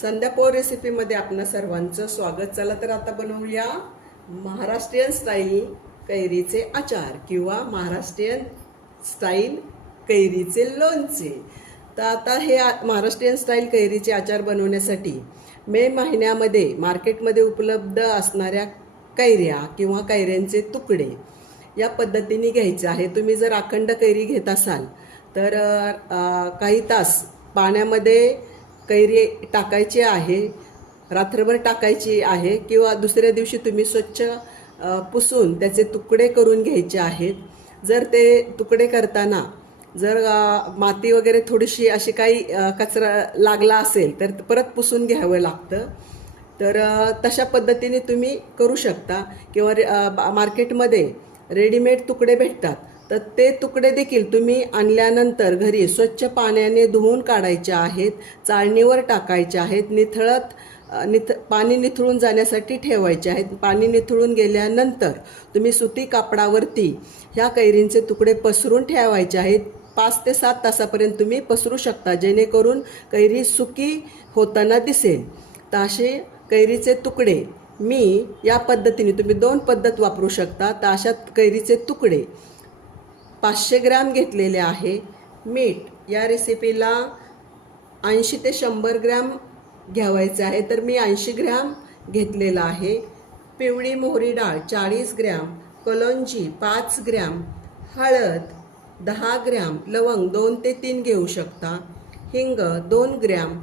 संध्यापोर रेसिपीमध्ये आपणा सर्वांचं स्वागत. चला तर आता बनवूया महाराष्ट्रीयन स्टाईल कैरीचे आचार किंवा महाराष्ट्रीयन स्टाईल कैरीचे लोणचे. तर आता हे आ- महाराष्ट्रीयन स्टाईल कैरीचे आचार बनवण्यासाठी मे महिन्यामध्ये मार्केटमध्ये उपलब्ध असणाऱ्या कैऱ्या किंवा कैऱ्यांचे तुकडे या पद्धतीने घ्यायचे आहे. तुम्ही जर अखंड कैरी घेत असाल तर काही तास पाण्यामध्ये कैरी टाकायची आहे रात्रभर टाकायची आहे किंवा दुसऱ्या दिवशी तुम्ही स्वच्छ पुसून त्याचे तुकडे करून घ्यायचे आहेत. जर ते तुकडे करताना जर माती वगैरे थोडीशी अशी काही कचरा लागला असेल तर परत पुसून घ्यावं लागतं. तर तशा पद्धतीने तुम्ही करू शकता किंवा रे- बा- मार्केटमध्ये रेडीमेड तुकडे भेटतात. तर ते तुकडे देखील तुम्ही आणल्यानंतर घरी स्वच्छ पाण्याने धुवून काढायचे आहेत चाळणीवर टाकायचे आहेत निथळत निथ पाणी निथळून जाण्यासाठी ठेवायचे आहेत. पाणी निथळून गेल्यानंतर तुम्ही सुती कापडावरती ह्या कैरींचे तुकडे पसरून ठेवायचे आहेत. पाच ते सात तासापर्यंत तुम्ही पसरू शकता जेणेकरून कैरी सुकी होताना दिसेल. तर असे कैरीचे तुकडे मी या पद्धतीने तुम्ही दोन पद्धत वापरू शकता तर अशा कैरीचे तुकडे पाचशे ग्रॅम घेतलेले आहे. मीठ या रेसिपीला ऐंशी ते शंभर ग्रॅम घ्यावायचे आहे. तर मी ऐंशी ग्रॅम घेतलेला आहे. पिवळी मोहरी डाळ चाळीस ग्रॅम कलोंजी पाच ग्रॅम हळद दहा ग्रॅम लवंग दोन ते तीन घेऊ शकता. हिंग दोन ग्रॅम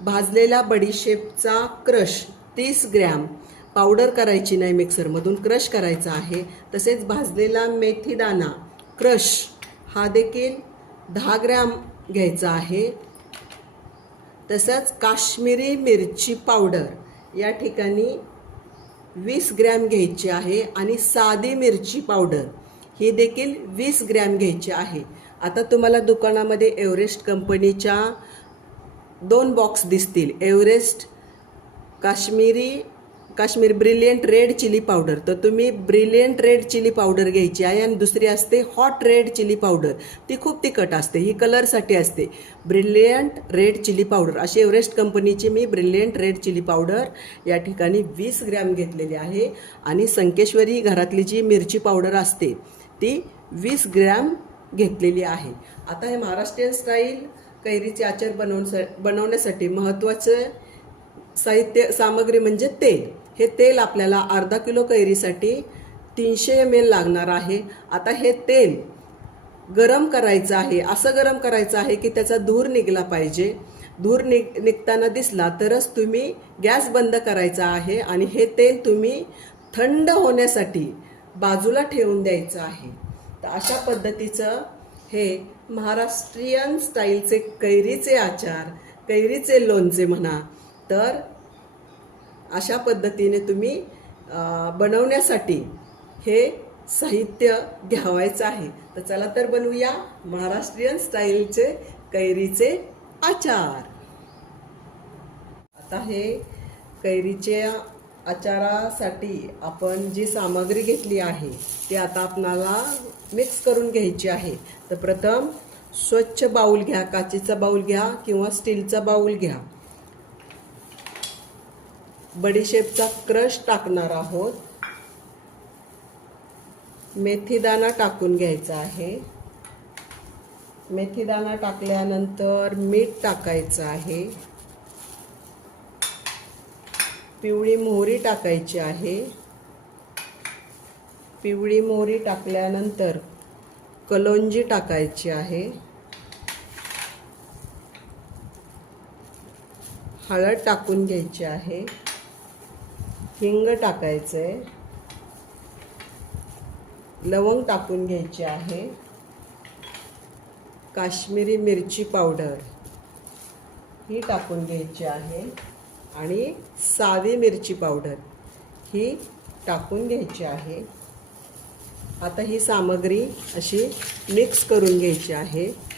भाजलेला बडीशेपचा क्रश तीस ग्रॅम. पावडर करायची नाही मिक्सरमधून क्रश करायचा आहे. तसेच भाजलेला मेथीदाणा क्रश हा देखील दहा ग्रॅम घ्यायचा आहे. तसंच काश्मीरी मिरची पावडर या ठिकाणी वीस ग्रॅम घ्यायची आहे आणि साधी मिरची पावडर ही देखील वीस ग्रॅम घ्यायची आहे. आता तुम्हाला दुकानामध्ये एव्हरेस्ट कंपनीच्या दोन बॉक्स दिसतील. Everest Kashmiri Kashmir brilliant red chilli powder. तर तुम्ही ब्रिलियंट रेड चिली पावडर घ्यायची. आहे आणि दुसरी असते हॉट रेड चिली पावडर. ती खूप तिखट असते. ही कलरसाठी असते. Brilliant red chilli powder. अशी एव्हरेस्ट कंपनीची मी ब्रिलियंट रेड चिली पावडर या ठिकाणी वीस ग्रॅम घेतलेली आहे. आणि संकेश्वरी घरातली जी मिरची पावडर असते ती वीस ग्रॅम घेतलेली आहे. आता हे महाराष्ट्रीयन स्टाईल कैरीचे आचार बनवण्या बनवण्यासाठी महत्त्वाचं साहित्य सामग्री म्हणजे तेल. हे तेल आपल्याला अर्धा किलो कैरीसाठी तीनशे एम एल लागणार आहे. आता हे तेल गरम करायचं आहे. असं गरम करायचं आहे की त्याचा धूर निघला पाहिजे. धूर निघ निघताना दिसला तरच तुम्ही गॅस बंद करायचा आहे आणि हे तेल तुम्ही थंड होण्यासाठी बाजूला ठेवून द्यायचं आहे. तर अशा पद्धतीचं हे महाराष्ट्रीयन स्टाईलचे कैरीचे आचार कैरीचे लोणचे म्हणा तर अशा पद्धतीने तुम्ही बनवण्यासाठी हे साहित्य घ्यावायचं आहे. तर चला तर बनवूया महाराष्ट्रीयन स्टाईलचे कैरीचे आचार. आता हे कैरीच्या आचारासाठी आपण जी सामग्री घेतली आहे ती आता आपणाला मिक्स करून घ्यायची आहे. तर प्रथम स्वच्छ बाऊल घ्या काचेचा बाऊल घ्या किंवा स्टीलचा बाऊल घ्या. बडीशेपचा क्रश टाकणार आहोत. मेथीदाणा टाकून घ्यायचा आहे. मेथीदाणा टाकल्यानंतर मीठ टाकायचं आहे. पिवळी मोहरी टाकायची आहे. पिवळी मोहरी टाकल्यानंतर कलोंजी टाकायची आहे. हळद टाकून घ्यायची आहे. हिंग टाकायचं आहे लवंग टाकून घ्यायची आहे. काश्मीरी मिरची पावडर ही टाकून घ्यायची आहे. आणि सावी मिरची पावडर ही टाकून घ्यायची आहे. आता ही सामग्री अशी मिक्स करून घ्यायची आहे.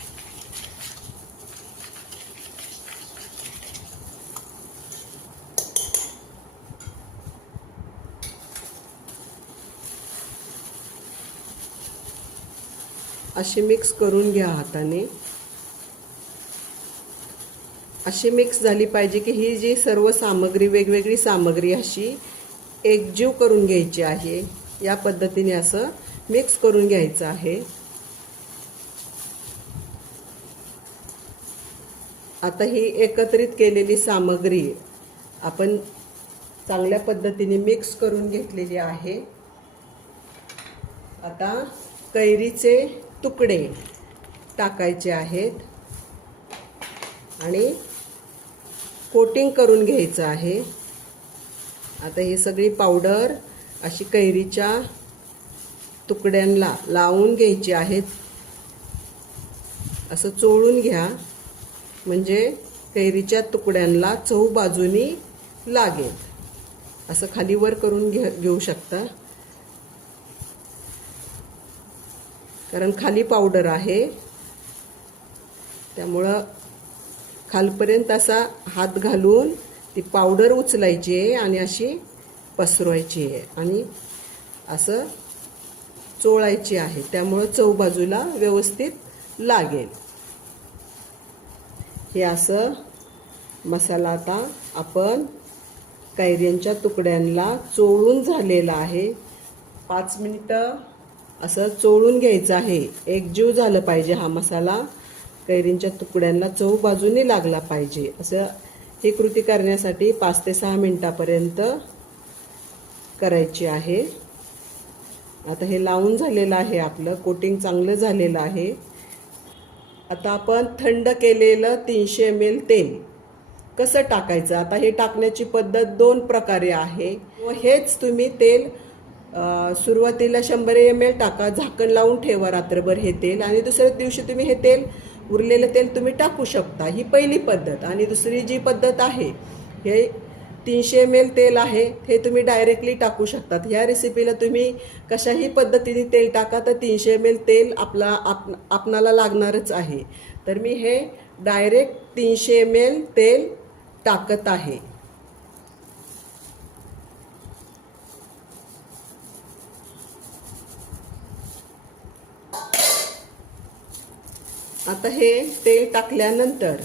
अशी मिक्स करून घ्या हाताने. अशी मिक्स झाली पाहिजे की ही जी सर्व सामग्री वेगवेगळी सामग्री अशी एकजीव करून घ्यायची आहे. या पद्धतीने असं मिक्स करून घ्यायचं आहे. आता ही एकत्रित केलेली सामग्री आपण चांगल्या पद्धतीने मिक्स करून घेतलेली आहे. आता कैरीचे तुकडे टाकायचे आहेत. आणि कोटिंग करून घ्यायचं आहे. आता ही सगळी पावडर अशी कैरीच्या तुकड्यांना लावून घ्यायची आहेत. असं चोळून घ्या. म्हणजे कैरीच्या तुकड्यांना चहू बाजूनी लागेल. असं खाली वर करून घे घेऊ शकता. कारण खाली पावडर आहे. त्यामुळं खालपर्यंत असा हात घालून ती पावडर उचलायची आहे आणि अशी पसरवायची आहे. आणि असं चोळायची आहे. त्यामुळं चौबाजूला व्यवस्थित लागेल. हे असं मसाला आता आपण कैऱ्यांच्या तुकड्यांना चोळून झालेला आहे. पाच मिनटं असं चोळून घ्यायचं आहे. एकजीव झालं पाहिजे हा मसाला. कैरींच्या तुकड्यांना चव बाजूने लागला पाहिजे. असं ही कृती करण्यासाठी पाच ते सहा मिनटापर्यंत करायची आहे. आता हे लावून झालेलं आहे आपलं. कोटिंग चांगलं झालेलं आहे. आता आपण थंड केलेलं तीनशे एम एल तेल कसं टाकायचं? आता हे टाकण्याची पद्धत दोन प्रकारे आहे. व हेच तुम्ही तेल सुरुवातीला शंभर एम एल टाका झाकण लावून ठेवा रात्रभर हे तेल आणि दुसऱ्या दिवशी तुम्ही हे तेल उरलेलं तेल तुम्ही टाकू शकता. ही पहिली पद्धत. आणि दुसरी जी पद्धत आहे हे तीनशे एम एल तेल आहे हे तुम्ही डायरेक्टली टाकू शकतात. ह्या रेसिपीला तुम्ही कशाही पद्धतीने तेल टाका तर तीनशे एम एल तेल आपला आप आपणाला लागणारच आहे. तर मी हे डायरेक्ट तीनशे एम एल तेल टाकत आहे. आता हे तेल टाकल्यानंतर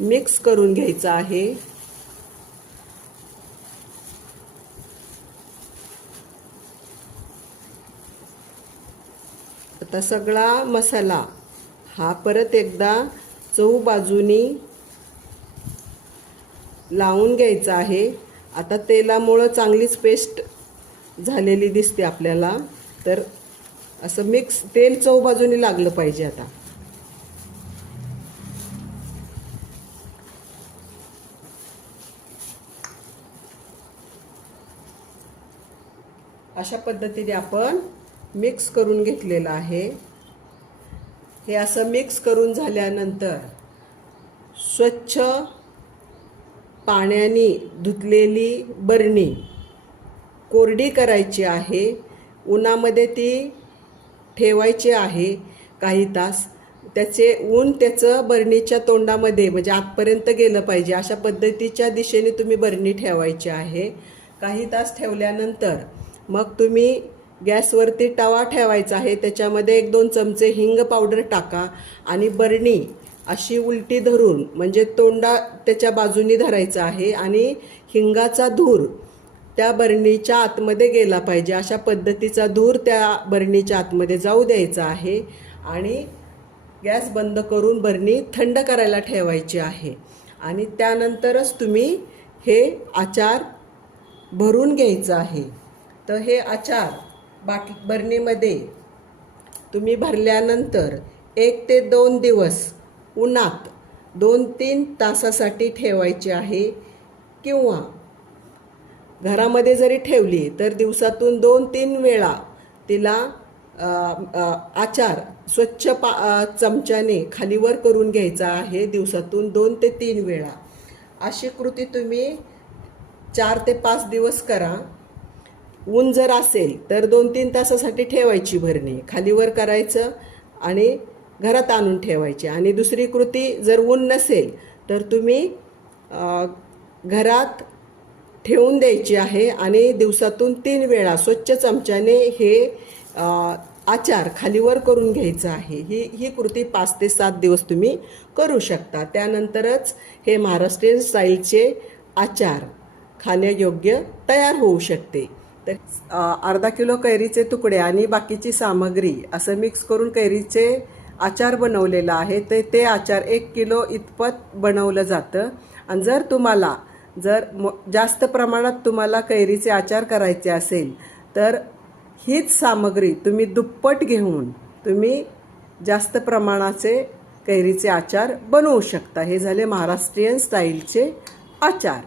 मिक्स करून घ्यायचं आहे. आता सगळा मसाला हा परत एकदा चौ बाजूनी लावून घ्यायचा आहे. आता तेलामुळं चांगलीच पेस्ट झालेली दिसते आपल्याला. तर असं मिक्स तेल चव बाजूनी लागलं पाहिजे आता. अशा पद्धतीने आपण मिक्स करून घेतलेलं आहे. हे असं मिक्स करून झाल्यानंतर स्वच्छ पाण्याने धुतलेली बरणी कोरडी करायची आहे. उन्हामध्ये ती ठेवायचे आहे काही तास. त्याचे ऊन त्याचं बरणीच्या तोंडामध्ये म्हणजे आतपर्यंत गेलं पाहिजे. अशा पद्धतीच्या दिशेने तुम्ही बरणी ठेवायची आहे. काही तास ठेवल्यानंतर मग तुम्ही गॅसवरती तवा ठेवायचा आहे. त्याच्यामध्ये एक दोन चमचे हिंग पावडर टाका आणि बरणी अशी उलटी धरून म्हणजे तोंडा त्याच्या बाजूनी धरायचं आहे आणि हिंगाचा धूर त्या बरणीच्या आतमध्ये गेला पाहिजे. अशा पद्धतीचा धूर त्या बरणीच्या आतमध्ये जाऊ द्यायचा आहे आणि गॅस बंद करून बरणी थंड करायला ठेवायची आहे. आणि त्यानंतरच तुम्ही हे आचार भरून घ्यायचं आहे. तर हे आचार बाकी बरणीमध्ये तुम्ही भरल्यानंतर एक ते दोन दिवस उन्हात दोन तीन तासासाठी ठेवायचे आहे किंवा घरामध्ये जरी ठेवली तर दिवसातून दोन तीन वेळा तिला आचार स्वच्छ पा चमच्याने खालीवर करून घ्यायचा आहे दिवसातून दोन ते तीन वेळा. अशी कृती तुम्ही चार ते पाच दिवस करा. ऊन जर असेल तर दोन तीन तासासाठी ठेवायची भरणी. खालीवर करायचं आणि घरात आणून ठेवायची. आणि दुसरी कृती जर ऊन नसेल तर तुम्ही घरात ठेवून द्यायची आहे आणि दिवसातून तीन वेळा स्वच्छ चमच्याने हे आचार खालीवर करून घ्यायचा आहे. ही ही कृती पाच ते सात दिवस तुम्ही करू शकता. त्यानंतरच हे महाराष्ट्रीयन स्टाईलचे आचार खाण्यायोग्य तयार होऊ शकते. तर अर्धा किलो कैरीचे तुकडे आणि बाकीची सामग्री असं मिक्स करून कैरीचे आचार बनवलेला आहे. ते ते आचार एक किलो इतपत बनवलं जातं. आणि जर तुम्हाला जर म जास्त प्रमाणात तुम्हाला कैरीचे आचार करायचे असेल तर हीच सामग्री तुम्ही दुप्पट घेऊन तुम्ही जास्त प्रमाणाचे कैरीचे आचार बनवू शकता. हे झाले महाराष्ट्रीयन स्टाईलचे आचार.